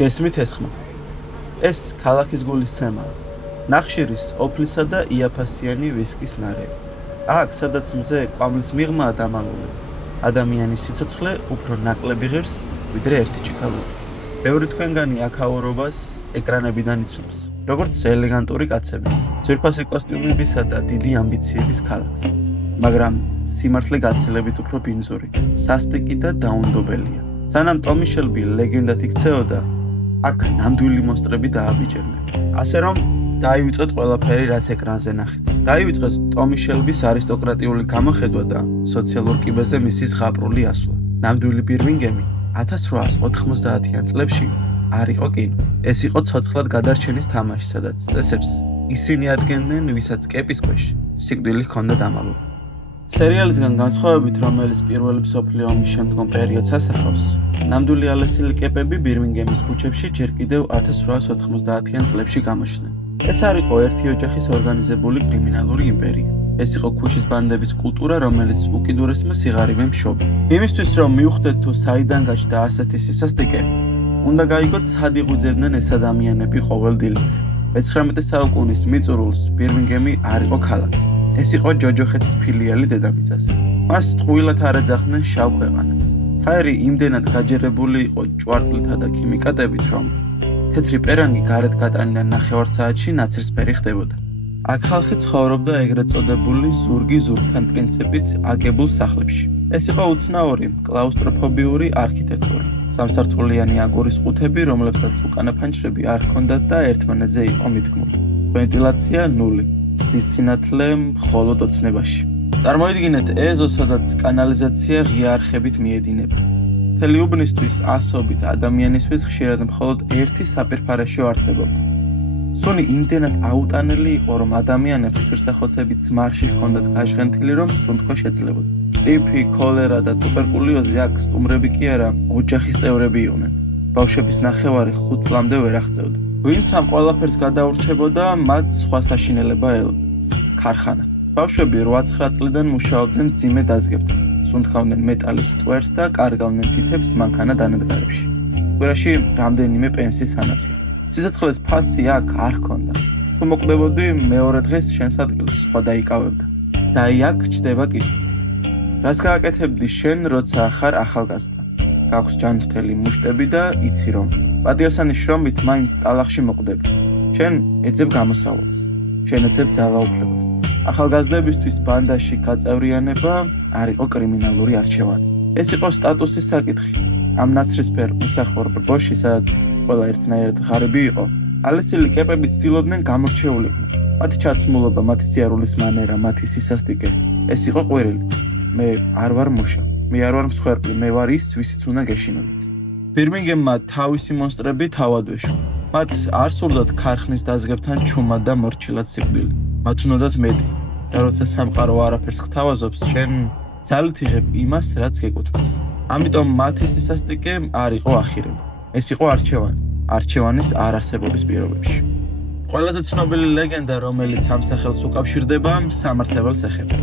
გესმით ესხმა. ეს ქალაქის გულისცემაა. ნახშირის, ოფლისა და იაფასიანი ვისკის ნარევი. აქ, სადაც მზე კვამლის მიღმაა დამალული, ადამიანის სიცოცხლე უფრო ნაკლები ღირს, ვიდრე ერთი ჭიქალური. ბევრი თქვენგანი აქაურობას ეკრანებიდან იცნობს, როგორც ელეგანტური კაცების, ძვირფასი კოსტიუმებისა და დიდი ამბიციების ქალაქს. მაგრამ სიმართლე გაცილებით უფრო ბინძური, სასტიკი და დაუნდობელია. სანამ ტომი შელბი ლეგენდად იქცეოდა, აქ ნამდვილი მონსტრები დააბიჯებდნენ. ასე რომ დაივიწყეთ ყველაფერი, რაც ეკრანზე ნახეთ. დაივიწყეთ ტომი შელბის არისტოკრატიული გამოხედვა და სოციალურ კიბეზე მისი ზღაპრული ასვლა. ნამდვილი ბირმინგემი 1890-იან წლებში არ იყო კინო. ეს იყო ცოცხლად გადარჩენის თამაში, სადაც წესებს ისინი ადგენდნენ, ვისაც კეპის ქვეშ სიკვდილი ჰქონდა დამალული. სერიალისგან განსხვავებით, რომელიც პირველი მსოფლიო ომის შემდგომ პერიოდს ასახავს, ნამდვილი ალესილი კეპები ბირმინგემის ქუჩებში ჯერ კიდევ 1890-იან წლებში გამოჩნდნენ. ეს არ იყო ერთი ოჯახის ორგანიზებული კრიმინალური იმპერია. ეს იყო ქუჩის ბანდების კულტურა, რომელიც უკიდურესმა სიღარიბემ შობა. იმისთვის, რომ მიუხვდეთ თუ საიდან გაჩნდა ასეთი სისასტიკე, უნდა გაიგოთ, სად იღუძებდნენ ეს ადამიანები ყოველ დილით. მე-19 საუკუნის მიწურულს ბირმინგემი არ იყო ქალაქი. ეს იყო ჯოჯოხეთის ფილიალი დედამიწაზე. მას ტყუილად არ ეძახდნენ შავ ქვეყანას. ჰაერი იმდენად გაჯერებული იყო ჭვარტლითა და ქიმიკატებით, რომ თეთრი პერანგი გარეთ გატანიდან 9 საათში ნაცრისფერი ხდებოდა. აქ ხალხი ცხოვრობდა ეგრეთ წოდებული ზურგი ზურგთან პრინციპით აგებულ სახლებში. ეს იყო უცნაური, კლაუსტროფობიური არქიტექტურა. სამსართულიანი აგურის ყუთები, რომლებსაც უკანა ფანჯრები არ ჰქონდათ და ერთმანეთზე იყო მიდგმული. ვენტილაცია ნული. სისინათლე მხოლოდ ოცნებაში. წარმოიდგინეთ ეზო, სადაც კანალიზაცია ღია არხებით მიედინება. მთელი უბნისთვის ასობით ადამიანისთვის ხშირად მხოლოდ ერთი საპირფარეშო არსებობდა. სუნი იმდენად აუტანელი იყო, რომ ადამიანებს თვისახოცებით ზმარში ჰქონდათ გაჟღენთილი, რომ სუნთქვა შეძლებოდათ. ტიფი, ქოლერა და ტუბერკულოზი აქ სტუმრები კი არა, ოჯახის წევრები იყვნენ. ბავშვების ნახევარი 5 წლამდე ვერ აღწევდა. ვინც ამ ყველაფერს გადაურჩებოდა, მათ სხვა საშინელება ელოდა. ქარხანა. ბავშვები 8-9 წლიდან მუშაობდნენ მძიმე დაზგებთან. სუნთქავდნენ მეტალის ტვერს და კარგავდნენ თითებს მანქანა დანადგარებში. კვირაში რამდენიმე პენსიის ანაცვლოდ. სიცოცხლის ფასი აქ არ ჰქონდა. თუ მოკვდებოდი, მეორე დღეს შენს ადგილს სხვა დაიკავებდა. და აქ ჩდება კითხვა. რას გააკეთებდი შენ, როცა ხარ ახალგაზრდა? გაქვს ჯანმრთელი მუშტები და იცი რომ პატიოსანის შრომით მაინც ტალახში მოკვდები. შენ ეძებ გამოსავალს. შენ ეძებ ძალაუფლებას. ახალგაზრდებისთვის ბანდაში გაწევრიანება არ იყო კრიმინალური არჩევანი. ეს იყო სტატუსის საკითხი. ამ ნაცრისფერ უსახურ ბრბოში, სადაც ყველა ერთნაირად ღარიბი იყო, ალესილი კეპები ცდილობდნენ გამორჩეულიყვნენ. მათი ჩაცმულობა, მათი სიარულის მანერა, მათი სისასტიკე. ეს იყო ყვირილი. მე არ ვარ მუშა. მე არ ვარ მსხვერპლი, მე ვარ ის, ვისიც უნდა გეშინოდეთ. ბირმინგემმა თავისი მონსტრები თავად ეშვა. მათ არ სურდათ ქარხნის დაზგებთან ჩუმად და მორჩილად სიკვდილი. მათ უნდათ მეტი. და როცა სამყარო არაფერს ხთავაზობს, შენ ძალით იღებ იმას, რაც გეკუთვნის. ამიტომ მათი სისასტიკე არ იყო ახირება. ეს იყო არჩევანი. არჩევანის არარსებობის პირობებში. ყველაზე ცნობილი ლეგენდა, რომელიც ამ სახელს უკავშირდება, სამართებელს ეხება.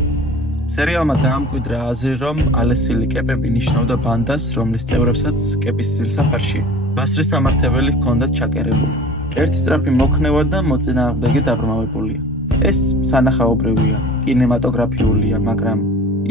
სერიალმა დაამკვიდრა აზრი, რომ ალესილი კეპები ნიშნავდა ბანდას, რომლის წევრებსაც კეპის წინსაფარში ბასრი სამართებელი ჰქონდათ ჩაკერებული. ერთი სწრაფი მოქნევა და მოწინააღმდეგე დაბრმავებულია. ეს სანახაობრივია, კინემატოგრაფიულია, მაგრამ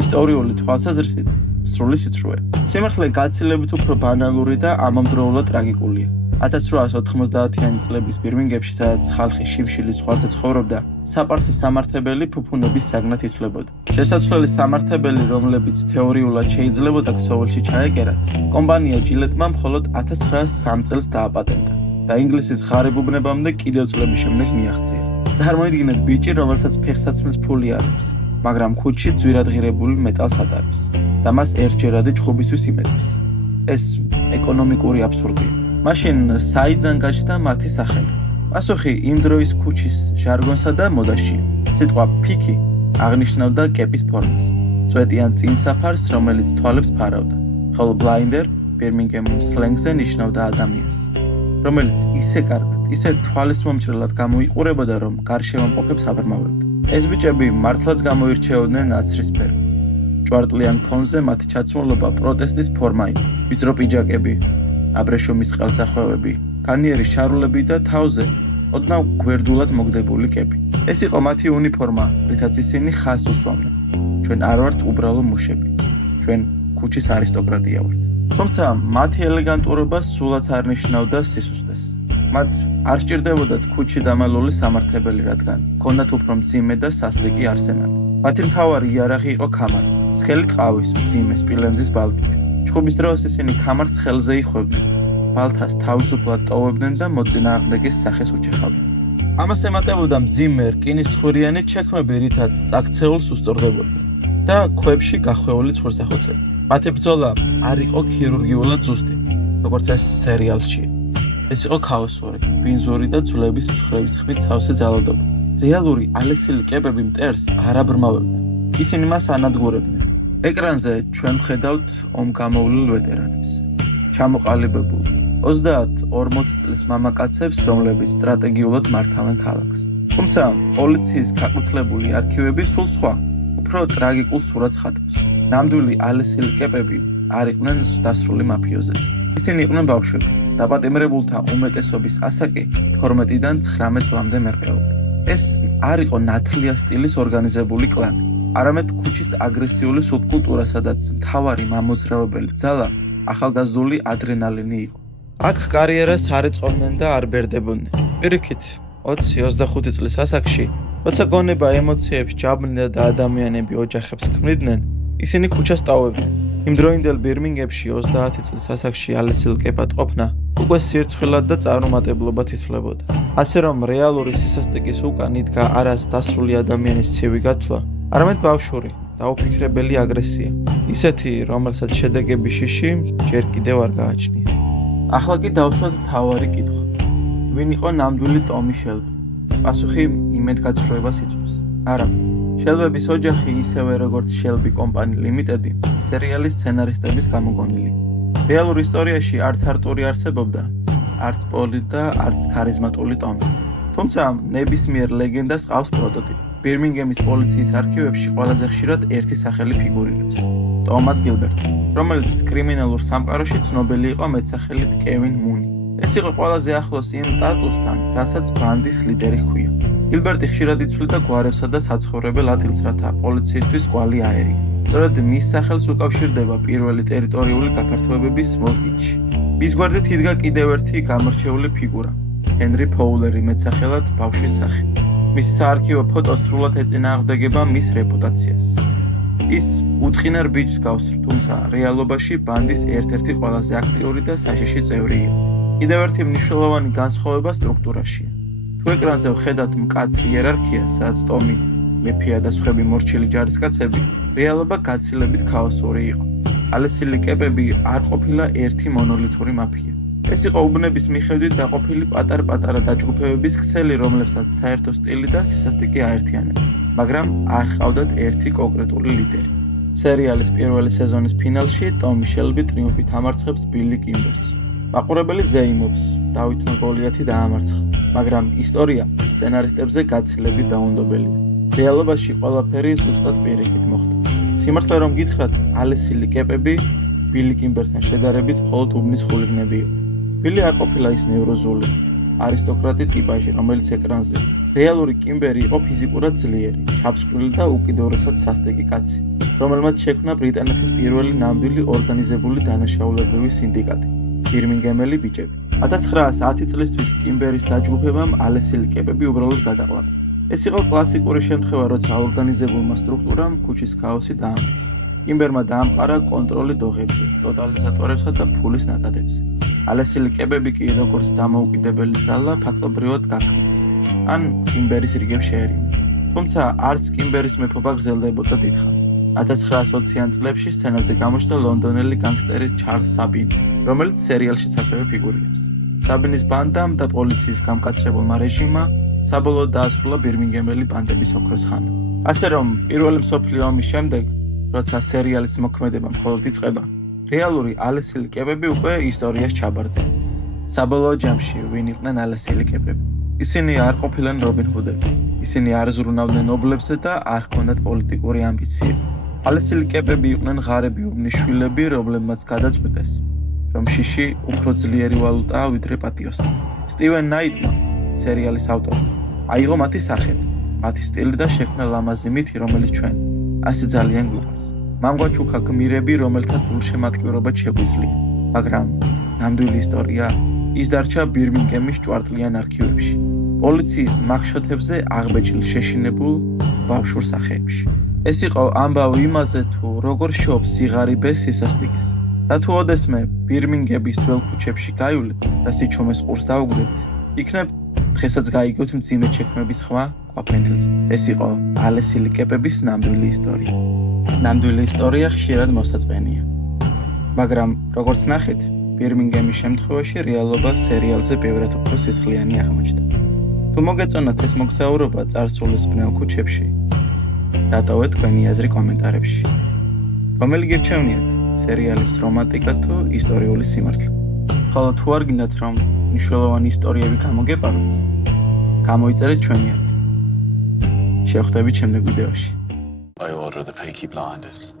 ისტორიული თვალსაზრისით სრული სიცრუე. სიმართლე გაცილებით უფრო ბანალური და ამავდროულად ტრაგიკულია. 1890-იანი წლების ბირმინგემში, სადაც ხალხი შიმშილის ზღვარზე ცხოვრობდა, საპარსი სამართებელი ფუფუნების საგნად ითვლებოდა. შესაძლებელი სამართებელი, რომლებიც თეორიულად შეიძლებოდა ქსოვილში ჩაეკერათ, კომპანია ჯილეტმა მხოლოდ 1903 წელს დააპატენტა და ინგლისის ღარიბ უბნებამდე კიდევ წლების შემდეგ მიაღწია. წარმოიდგინეთ ბიჭი, რომელსაც ფეხსაცმლის ფული არ აქვს, მაგრამ ქუჩში ძვირადღირებული მეტალს ატარებს და მას ერთჯერადი ჭხუბისთვის იმეტებს. ეს ეკონომიკური აბსურდია. მაშინ საიდან გაჩნდა მათი სახელი? პასუხი იმ დროის ქუჩის ჟარგონსა და მოდაშია. სიტყვა ფიქი აღნიშნავდა კეპის ფორმას, წვეტიან წინსაფარს, რომელიც თვალებს ფარავდა, ხოლო ბლაინდერ ბირმინგემულ სლენგზე ნიშნავდა ადამიანს, რომელიც ისე კარგად, ისე თვალის მომჭრელად გამოიყურებოდა, რომ გარშემოყოფებს აბრმავებდა. ეს ბიჭები მართლაც გამოირჩეოდნენ ნაცრისფერ. ჭვარტლიან ფონზე მათი ჩაცმულობა პროტესტის ფორმა იყო. ვიწრო პიჯაკები, აბრეშუმის ყელსახვევები, განიერი შარულები და თავზე ოდნავ გვერდულად მოგდებული კეპი. ეს იყო მათი უნიფორმა, რითაც ისინი ხაზს უსვამდნენ. ჩვენ არ ვართ უბრალო მუშები. ჩვენ ქუჩის არისტოკრატია ვართ. თუმცა მათი ელეგანტურობა სულაც არ ნიშნავდა სისუსტეს. მათ არ სჭირდებოდათ ქუჩში დამალული სამართებელი, რადგან ჰქონდათ უფრო მძიმე და სასტიკი არსენალი. მათი მთავარი იარაღი იყო ქამარი, სქელი ტყავის, მძიმე სპილენძის ბალტით. ჩხუბის დროს ისინი ქამარს ხელზე იხვევდნენ, ბალთას თავისუფლად ტოვებდნენ და მოწინააღმდეგეს სახეს უჩეხავდნენ. ამას ემატებოდა მძიმე რკინისცხვირიანი ჩექმები, რითაც წაქცეულს უსწორდებოდნენ და ქვებში გახვეული ცხვრსახოცები. მათი ბრძოლა არ იყო ქირურგიულად ზუსტი, როგორც ეს სერიალშია. ეს იყო ქაოსური, ბინძური და ძვლების მცხრების ხმით სავსე ძალადობა. რეალური ალესილი კეპები მტერს არ აბრმავებდნენ. ისინი მას ანადგურებდნენ. ეკრანზე ჩვენ ვხედავთ ომგამოვლილ ვეტერანებს. ჩამოყალიბებულ 30-40 წლის მამაკაცებს, რომლებიც სტრატეგიულად მართავენ ქალაქს. თუმცა პოლიციის გაყუთლებული არქივები სულ სხვა, უფრო ტრაგიკულ სურათს ხატავს. ნამდვილი ალესილი კეპები არ იყვნენ დასრული მაფიოზები. ისინი იყვნენ ბავშვები. დაპატიმრებულთა უმეტესობის ასაკი 12-დან 19 წლამდე მერყეობდა. ეს არ იყო ნათლია სტილის ორგანიზებული კლანი, არამედ ქუჩის აგრესიული სუბკულტურა, სადაც მთავარი მამოძრავებელი ძალა ახალგაზრდული ადრენალინი იყო. აქ კარიერას არ ეწყობდნენ და არ ბერდებოდნენ. პირიქით, 20-25 წლის ასაკში, როცა გონება ემოციებს ჯაბნიდა და ადამიანები ოჯახებს ქმნიდნენ, ისინი ქუჩას ტოვებდნენ. იმ დროინდელ ბირმინგემში 30 წლის ასაკში ალესილ კეპად ყოფნა უკვე სირცხვილად და წარუმატებლობად ითვლებოდა. ასე რომ რეალური სისასტიკის უკან იდგა არას დასრული ადამიანის ცივი გათვლა, არამედ ბავშვური, დაუფიქრებელი აგრესია. ისეთი, რომელსაც შედეგების შიში ჯერ კიდევ არ გააჩნია. ახლა კი დავსვათ მთავარი კითხვა. ვინ იყო ნამდვილი ტომი შელბი? პასუხი იმედგაცრუებას იწვევს. არა. შელბების ოჯახი, ისევე როგორც შელბი კომპანი ლიმიტედი, სერიალის სცენარისტების გამოგონილი. რეალურ ისტორიაში არც არტური არსებობდა, არც პოლი და არც ქარიზმატული ტომი. თუმცა ნებისმიერ ლეგენდას ყავს პროტოტიპი. ბირმინგემის პოლიციის არქივებში ყველაზე ხშირად ერთი სახელი ფიგურირებს. ტომას გილბერტი, რომელიც კრიმინალურ სამყაროში ცნობილი იყო მეტსახელით კევინ მუნი. ეს იყო ყველაზე ახლოს იმ სტატუსთან, რასაც ბანდის ლიდერი ჰქვია. გილბერტი ხშირად იცვლიდა გვარებსა და საცხოვრებელ ადგილს, რათა პოლიციისთვის კვალი აერია. სწორედ მის სახელს უკავშირდება პირველი ტერიტორიული გაფართოებების მოზგიჩი. მის გვერდით იდგა კიდევ ერთი გამორჩეული ფიგურა, ჰენრი ფოულერი, მეტსახელად ბავშვის სახე. მისი საარქივო ფოტო სრულად ეწინააღმდეგება მის რეპუტაციას. ის უწყინარ ბიჭს გავს, თუმცა რეალობაში ბანდის ერთ-ერთი ყველაზე აქტიური და საშიში წევრი იყო. კიდევ ერთი მნიშვნელოვანი განსხვავება სტრუქტურაშია. თუ ეკრანზე ვხედავთ მკაცრ იერარქიას, სადაც ტომი, მეფია და სხვები მორჩილი ჯარისკაცები, რეალობა გაცილებით ქაოსური იყო. ალესილი კეპები არ ყოფილა ერთი მონოლითური მაფია. ეს იყო უბნების მიხედვით დაყოფილი პატარ-პატარა დაჯგუფებების ქსელი, რომლებსაც საერთო სტილი და სისასტიკე აერთიანებდა, მაგრამ არ ჰყავდათ ერთი კონკრეტული ლიდერი. სერიალის პირველი სეზონის ფინალში ტომი შელბი ტრიუმფით ამარცხებს ბილი კიმბერს. მაყურებელი ზეიმობს, დავითმა გოლიათი დაამარცხა, მაგრამ ისტორია სცენარისტებზე გაცილებით დაუნდობელია. რეალობაში ყველაფერი ზუსტად პირიქით მოხდა. სიმართლე რომ გითხრათ, ალესილი კეპები ბილი კიმბერთან შედარებით მხოლოდ უბნის ხულიგნები იყვნენ. ბილი არ ყოფილა ის ნევროზული, არისტოკრატი ტიპაჟი, რომელიც ეკრანზე. რეალური კიმბერი იყო ფიზიკურად ძლიერი, ჩაფსკვნილი და უკიდურესად სასტიკი კაცი, რომელმაც შექმნა ბრიტანეთის პირველი ნამდვილი ორგანიზებული დანაშაულებრივი სინდიკატი, ბირმინგემელი ბიჭები. 1910 წლისთვის კიმბერის დაჯგუფებამ ალესილი კეპები უბრალოდ გადაყლაპა. ეს იყო კლასიკური შემთხვევა, როცა ორგანიზებულმა სტრუქტურამ ქუჩის ქაოსი დაამარცხა. კიმბერმა დაამყარა კონტროლი დოღებზე, ტოტალიზატორებსა და ფულის ნაკადებზე. ალესილი კეპები კი როგორც დამოუკიდებელი ძალა ფაქტობრივად გაქრა. ან კიმბერის რიგებს შეერიგა. თუმცა არც კიმბერის მეფობა გრძელდებოდა დიდხანს. 1920-იან წლებში სცენაზე გამოჩნდა ლონდონელი განგსტერი ჩარლზ საბინი, რომელიც სერიალშიც ასევე ფიგურირებს. საბინის ბანდამ და პოლიციის გამკაცრებულმა რეჟიმმა საბოლოოდ დაასრულა ბირმინგემელი ბანდების ოქროს ხანა. ასე რომ, პირველი მსოფლიო ომის შემდეგ, როცა სერიალის მოქმედება მხოლოდ იწყება, რეალური ალესილი კეპები უკვე ისტორიას ჩაბარდა. საბოლოო ჯამში ვინ იყვნენ ალესილი კეპები? ისინი არ ყოფილან რობინ ჰუდები. ისინი არ ზრუნავდნენ ნობლებსა და არ ჰქონდათ პოლიტიკური ამბიციები. ალესილი კეპები იყვნენ ღარები უბნის შვილები, რომლებმაც გადაწყვიტეს რომ შიში უფრო ძლიერი ვალუტაა ვიდრე პატიოსანი. სტივენ ნაიტმა, სერიალის ავტორი, აიღო მათი სახელი, მათი სტილი და შექმნა ლამაზი მითი, რომელიც ჩვენ ასე ძალიან გვიყვარს. მან გვაჩუქა გმირები, რომელთა გულშემატკივრობა შეგვიძლია, მაგრამ ნამდვილი ისტორია ის დარჩა ბირმინგემის ჭვარტლიან არქივებში, პოლიციის მაგშოთებზე აღბეჭდილ შეშინებულ ბავშვურ სახეებში. ეს იყო ამბავი იმაზე, თუ როგორ შობს სიღარიბე სისასტიკეს. და თუ ოდესმე ბირმინგემის ძველ ქუჩებში გაივლეთ და სიჩუმეს ყურს დაუგდებით, იქნებ დღესაც გაიგოთ მძიმე შექმნების ხმა კვაფენილზე. ეს იყო ალესილი კეპების ნამდვილი ისტორია. ნამდვილი ისტორია ხშირად მოსაწყენია. მაგრამ როგორც ნახეთ, ბირმინგემის შემთხვევაში რეალობა სერიალზე ბევრად უფრო სისხლიანი აღმოჩნდა. თუ მოგეწონათ ეს მოგზაურობა წარსულის ბნელ ქუჩებში, დატოვეთ თქვენი აზრი კომენტარებში. რომელი გირჩევნიათ, სერიალის რომანტიკა თუ ისტორიული სიმართლე? ხოლო თუ არ გინდათ რომ მნიშვნელოვანი ისტორიები გამოგეპაროთ, გამოიწერეთ ჩვენი არქივი. შევხვდებით შემდეგ ვიდეოში. I order the Peaky Blinders.